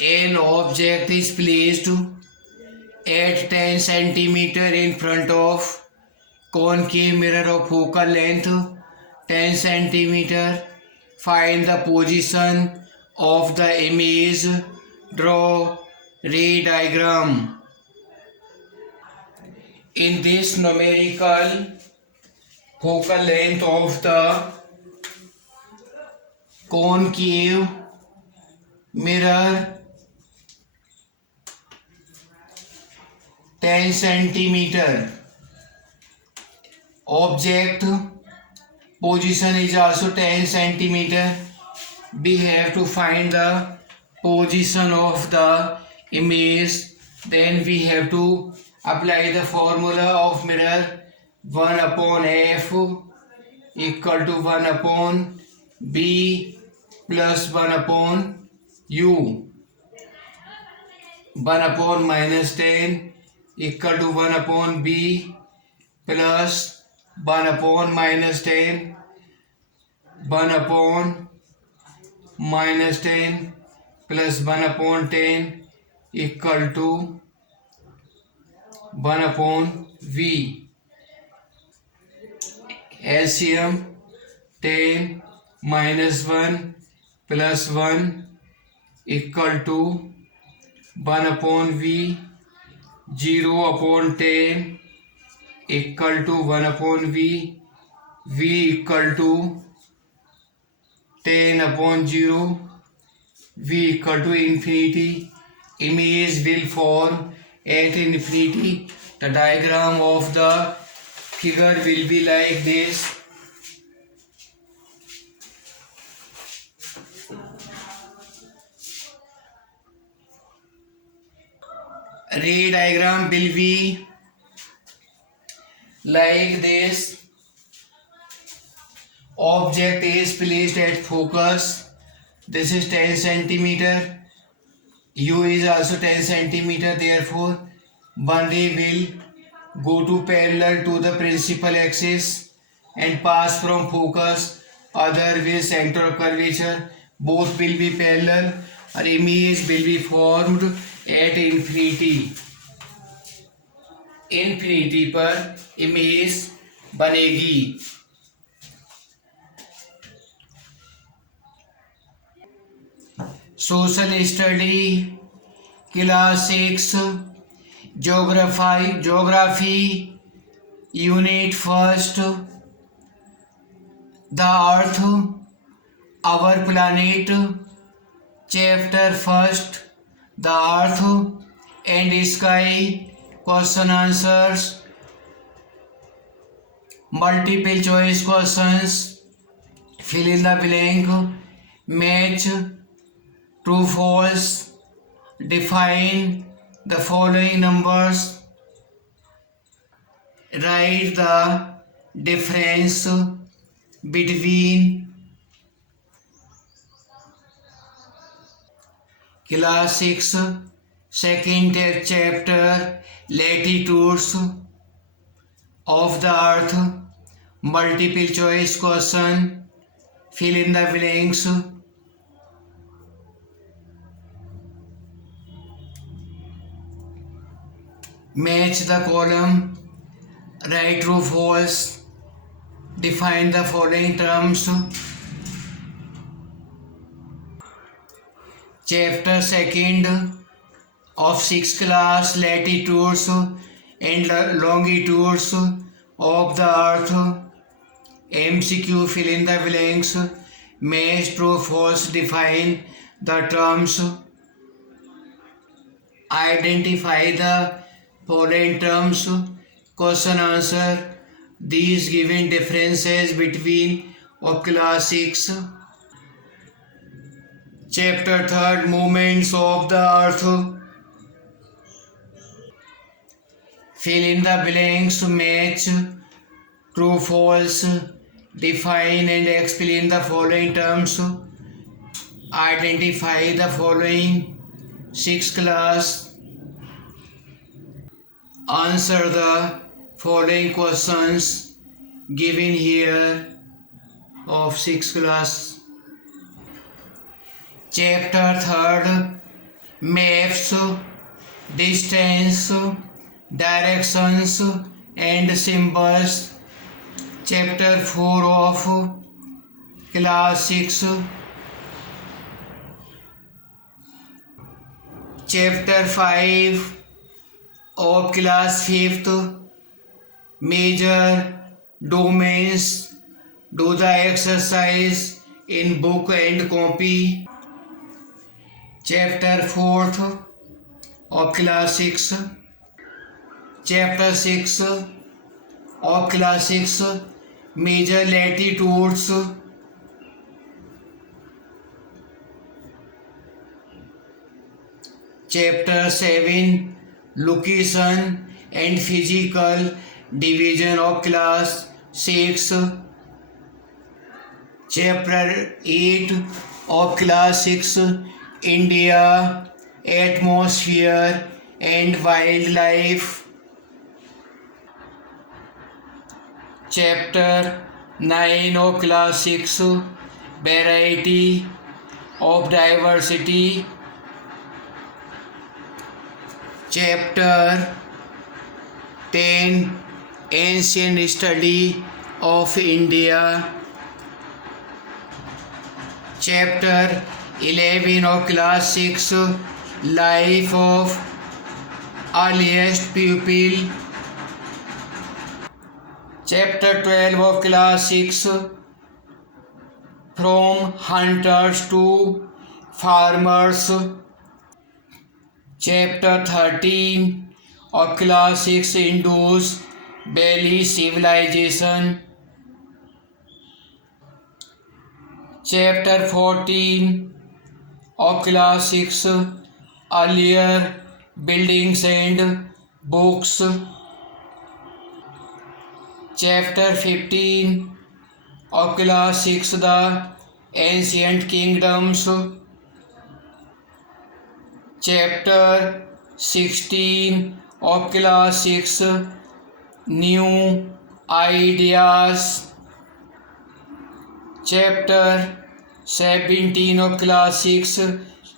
An object is placed at 10 centimeter in front of concave mirror of focal length 10 centimeter. Find the position of the image. Draw ray diagram. In this numerical focal length of the concave mirror 10 centimeter. Object position is also 10 centimeter. We have to find the position of the image. Then we have to apply the formula of mirror 1 upon f equal to 1 upon b plus 1 upon u. 1 upon minus 10 equal to 1 upon b plus 1 upon minus 10, 1 upon minus 10 plus 1 upon 10 equal to 1 upon v. LCM 10 minus 1 plus 1 equal to 1 upon v. 0 upon 10 equal to 1 upon v. V equal to 10 upon 0. V equal to infinity. Image will form at infinity. The diagram of the figure will be like this. Ray diagram will be like this. Object is placed at focus. This is 10 centimeter. U is also 10 centimeter. Therefore, one ray will go to parallel to the principal axis and pass from focus. Other will center of curvature. Both will be parallel. An image will be formed at infinity. Infinity पर image बनेगी. Social study class 6 geography unit first. The earth our planet. Chapter first the earth and sky. Question answers. Multiple choice questions. Fill in the blank. Match true false. Define the following numbers. Write the difference between class 6 second chapter latitudes of the earth. Multiple choice question. Fill in the blanks. Match the column. Write true false. Define the following terms. Chapter second of 6th class latitudes and longitudes of the earth. MCQ. Fill in the blanks. Match true false. Define the terms. Identify the following terms. Question answer. These given differences between of class 6. Chapter 3 movements of the earth. Fill in the blanks. Match true false. Define and explain the following terms. Identify the following 6th class. Answer the following questions given here of 6th class. Chapter 3 maps, distance, directions and symbols. Chapter 4 of Class 6. Chapter 5 of Class 5th. Major domains. Do the exercise in book and copy. Chapter 4th of Class 6. Chapter 6 of Class 6. Major latitudes. Chapter 7 Location and Physical Division of Class 6. Chapter 8 of Class 6 India, Atmosphere and Wildlife. Chapter 9 of Class 6 Variety of Diversity. Chapter 10 Ancient Study of India. Chapter 11 of Class 6 Life of Earliest Pupil. Chapter 12 of Class 6 From Hunters to Farmers. Chapter 13 of Class 6 Indus Valley Civilization. Chapter 14 of Class 6 Earlier Buildings and Books. Chapter 15 of Class 6 The Ancient Kingdoms. Chapter 16 of Class 6 New Ideas. Chapter 17 of Class 6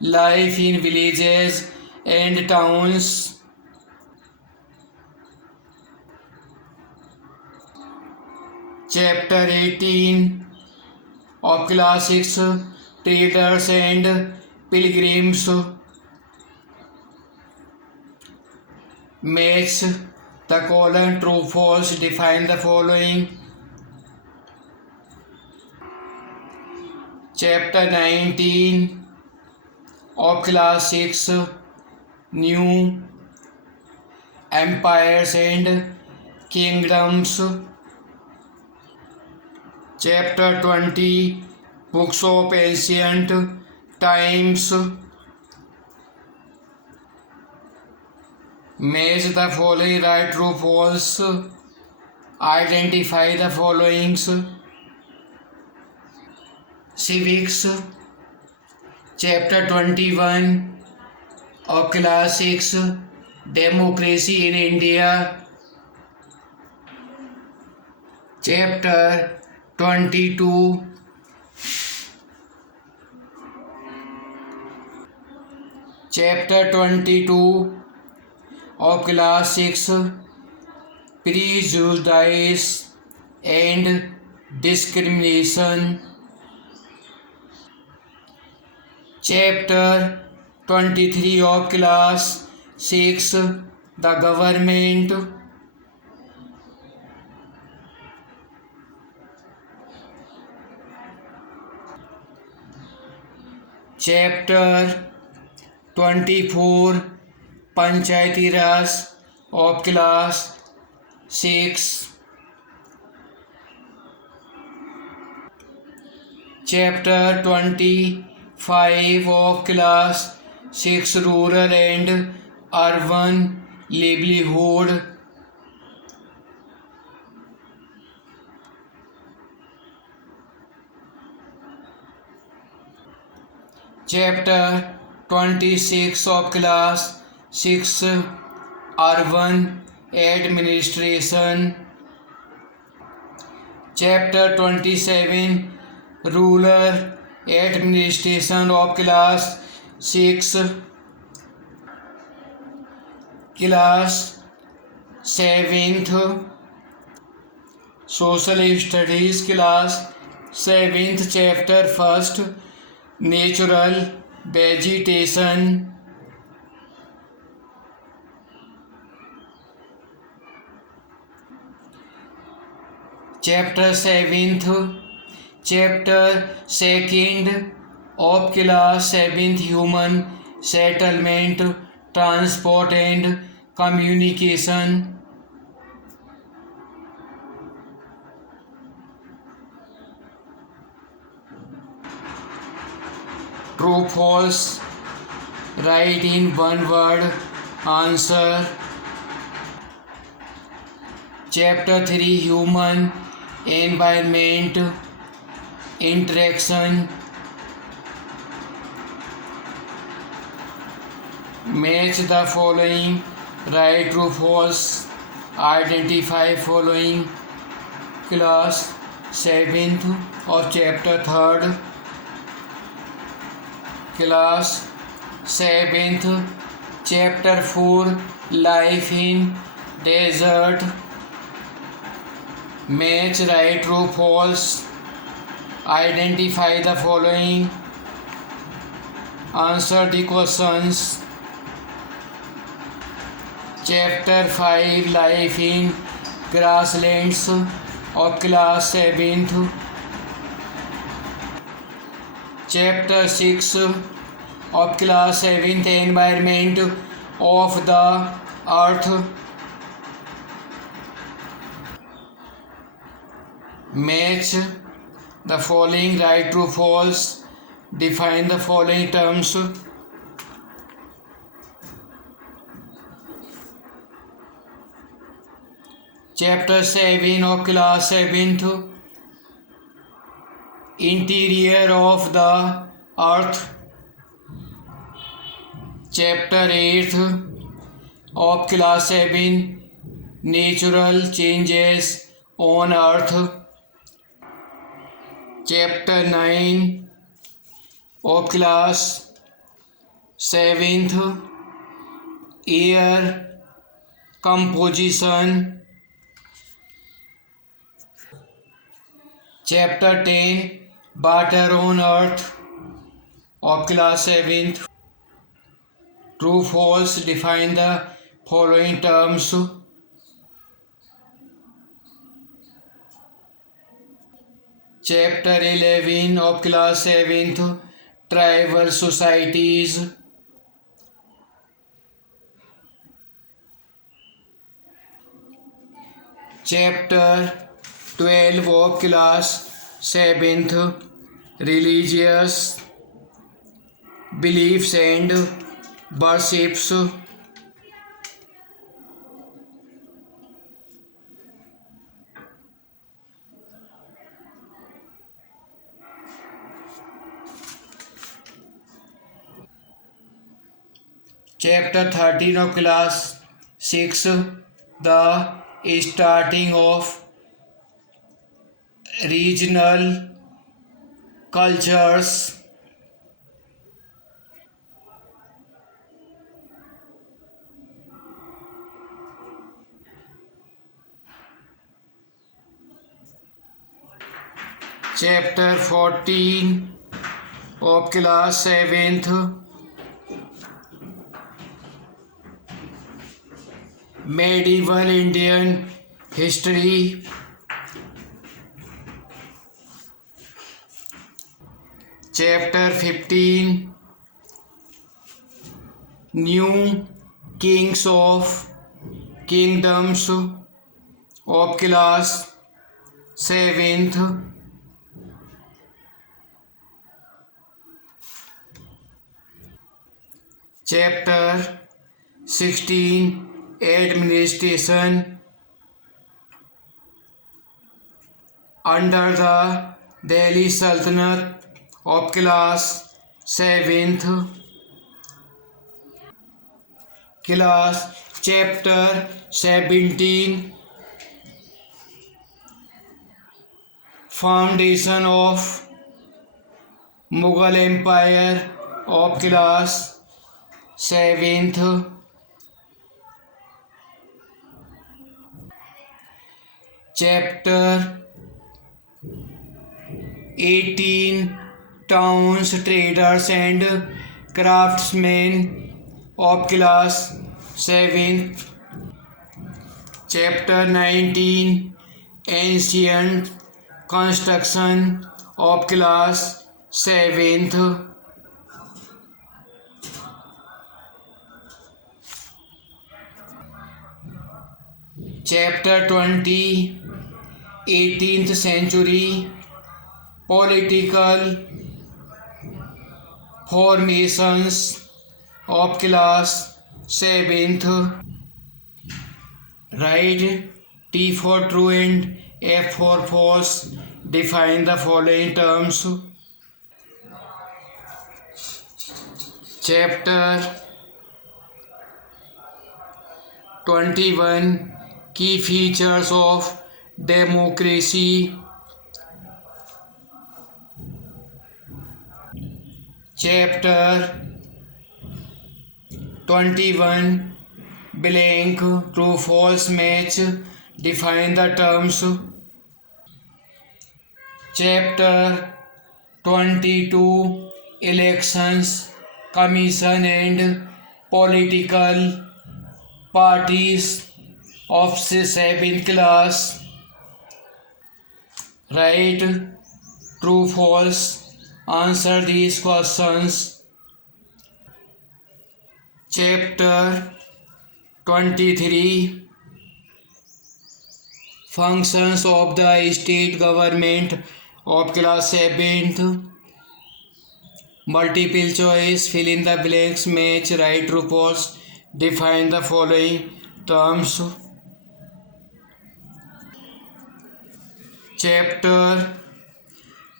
Life in Villages and Towns. Chapter 18 of Class 6 Traders and Pilgrims. Match the column true false. Define the following. Chapter 19 of Class 6 New Empires and Kingdoms. Chapter 20 Books of Ancient Times. Match the following. Write true false. Identify the followings. Civics. Chapter 21 of Class 6 Democracy in India. Chapter 22 Chapter 22 of Class 6 Prejudice and Discrimination. Chapter 23 of Class 6 The Government. Chapter 24 Panchayati Raj of Class 6. Chapter 25 of Class 6 Rural and Urban Livelihood. Chapter 26 of Class 6 Urban Administration. Chapter 27 Rural Administration of Class 6 Class 7th. Social Studies Class 7th. Chapter 1st. Natural Vegetation. Chapter 7th. Chapter 2nd of Class 7th. Human Settlement, Transport and Communication. True, false. Write in one word answer. Chapter 3. Human Environment Interaction. Match the following. Write true, false. Identify following. Class 7th of Chapter 3rd. Class 7th. Chapter 4. Life in Desert. Match, write true, false. Identify the following. Answer the questions. Chapter 5. Life in Grasslands of Class 7th. Chapter 6 of Class 7th. Environment of the Earth. Match the following. Write true, false. Define the following terms. Chapter 7 of Class 7th. Interior of the Earth. Chapter 8 of Class 7. Natural Changes on Earth. Chapter 9 of Class 7th. Air Composition. Chapter 10. Water on Earth of Class 7th. True, false. Define the following terms. Chapter 11 of Class 7th. Tribal Societies. Chapter 12 of Class 7th. Religious Beliefs and Worships. Chapter 13 of Class 6. The Starting of Regional Cultures. Chapter 14 of Class 7th. Medieval Indian History. Chapter 15. New Kings of Kingdoms of Class 7th. Chapter 16. Administration under the Delhi Sultanate of Class 7th. Class Chapter 17. Foundation of Mughal Empire of Class 7th. Chapter 18 Towns, Traders and Craftsmen of Class 7th. Chapter 19 Ancient Construction of Class 7th. Chapter 20 18th Century Political Formations of Class 7th. Write T for true and F for false. Define the following terms. Chapter 21 Key features of democracy. Chapter 21 Blank true false match. Define the terms. Chapter 22 Elections, Commission and Political Parties of 7th class. Write true false. Answer these questions. Chapter 23 Functions of the state government of class 7th. Multiple choice, fill in the blanks, match right, true, false. Define the following terms. Chapter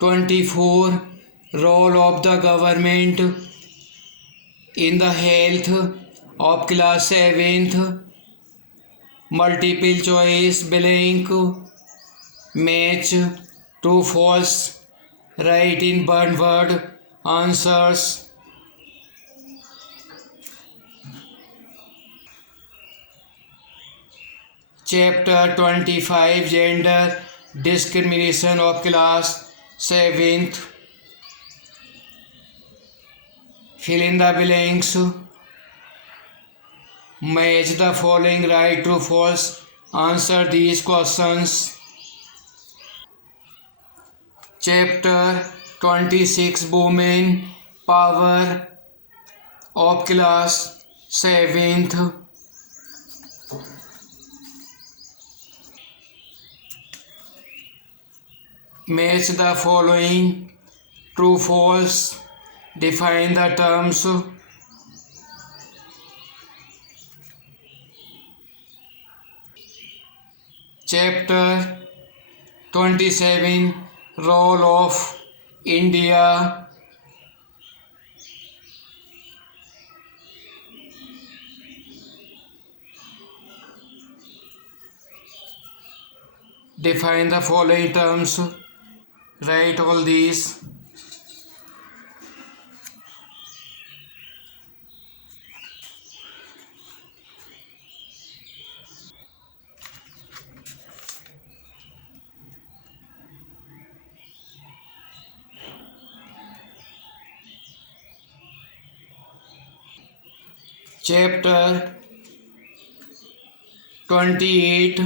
24 Role of the government in the health of class 7th. Multiple choice, blank, match, true, false. Write in one word answers. Chapter 25 Gender Discrimination of class 7th. Fill in the blanks. Match the following right, true, false. Answer these questions. Chapter 26 Women Power of class 7th. Match the following true, false. Define the terms. Chapter 27 Role of India. Define the following terms. Write all these. Chapter 28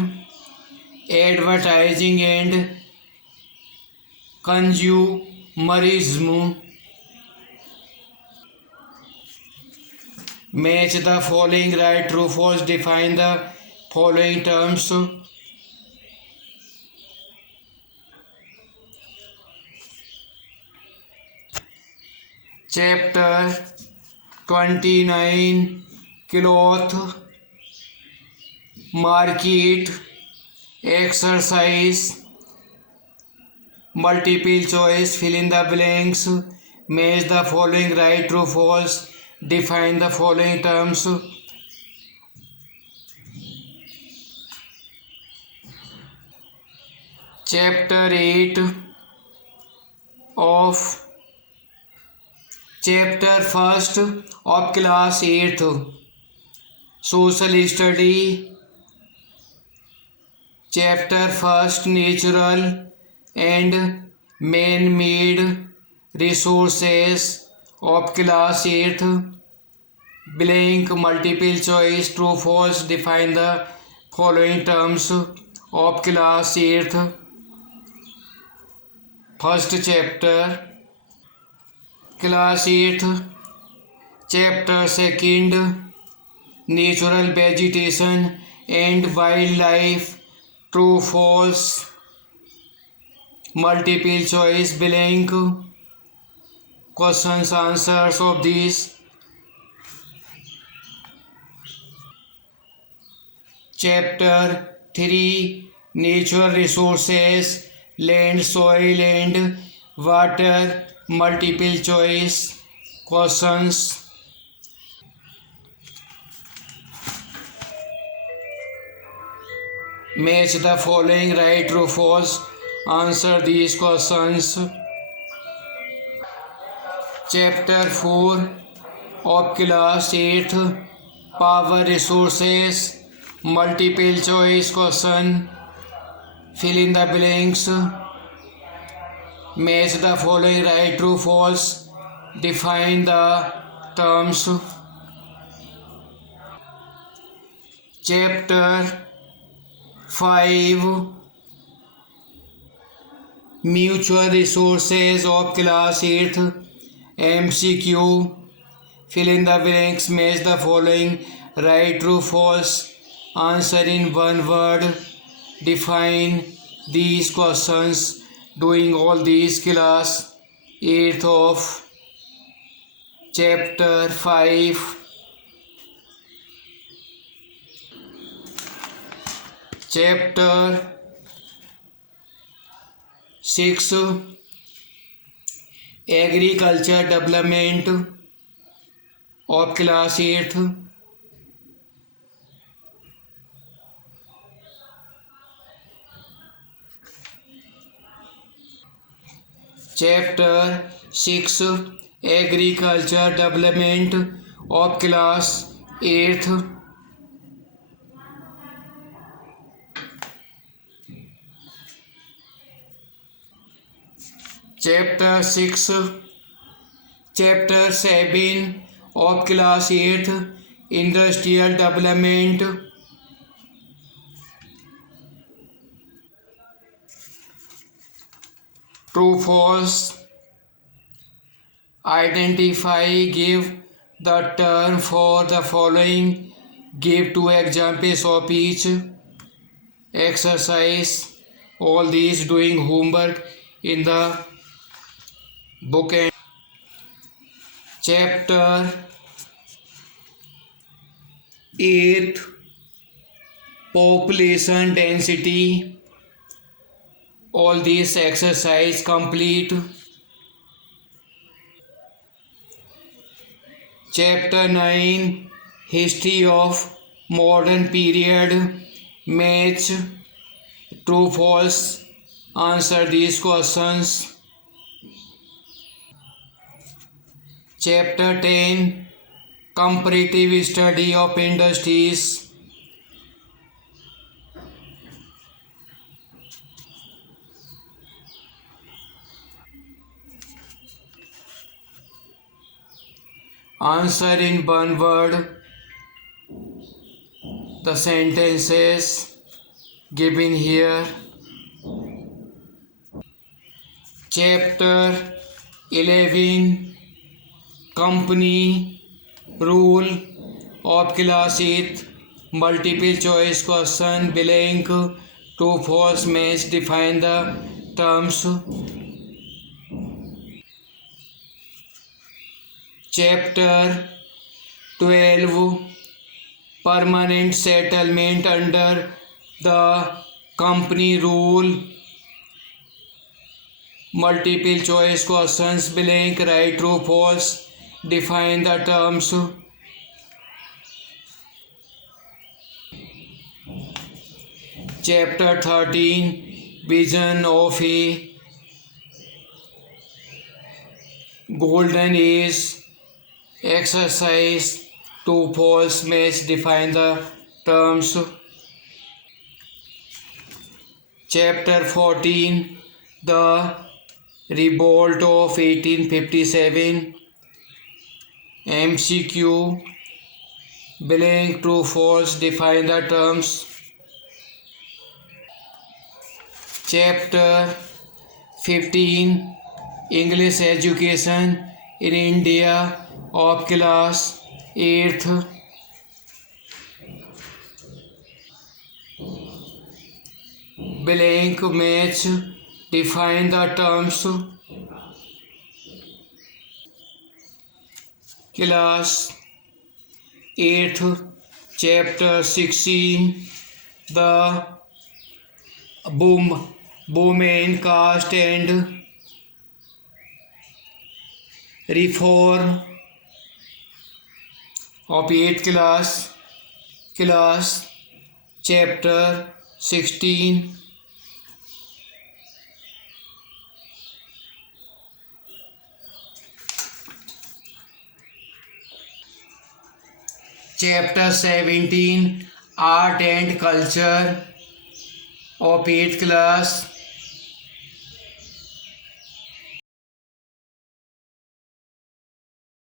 Advertising and Consumerism. Match the following right, true, false. Define the following terms. Chapter 29 Cloth Market Exercise. Multiple choice, fill in the blanks. Match the following right, true, false. Define the following terms. Chapter 8 of Chapter 1st of class 8th Social Study. Chapter first, natural and man-made resources of class 8th. Blank multiple choice true false. Define the following terms of class 8th. First chapter class 8th. Chapter second, natural vegetation and wildlife true false. Multiple choice blank questions answers of these. Chapter 3, natural resources land, soil and water. Multiple choice questions. Match the following right, true, false. Answer these questions. Chapter 4 of class 8th, power resources. Multiple choice question. Fill in the blanks. Match the following right, true, false. Define the terms. Chapter 5, mutual resources of class 8th. MCQ. Fill in the blanks. Match the following right, true, false. Answer in one word. Define these questions. Doing all these class 8th of chapter 5. Chapter 6, agriculture development of class 8th. Chapter 6, agriculture development of class 8th. Chapter 6, Chapter 7 of class 8th, industrial development. True, false. Identify, give the term for the following. Give 2 examples of each. Exercise. All these doing homework in the book. And chapter 8, population density. All these exercise complete. Chapter 9, history of modern period. Match true, false. Answer these questions. Chapter 10, comparative study of industries. Answer in one word the sentences given here. Chapter 11, company rule of class 8th. Multiple choice question blank true, false. Match. Define the terms. Chapter 12, permanent settlement under the company rule. Multiple choice questions blank right, true, false. Define the terms. Chapter 13, vision of a golden age. Exercise true, false. Match. Define the terms. Chapter 14 The Revolt of 1857. MCQ blank true false define the terms. Chapter 15 English education in India of class 8th. Blank match define the terms. Class 8th. Chapter 16 The Women caste and reform of 8th class. Chapter 16 Chapter 17 Art and Culture of 8th class.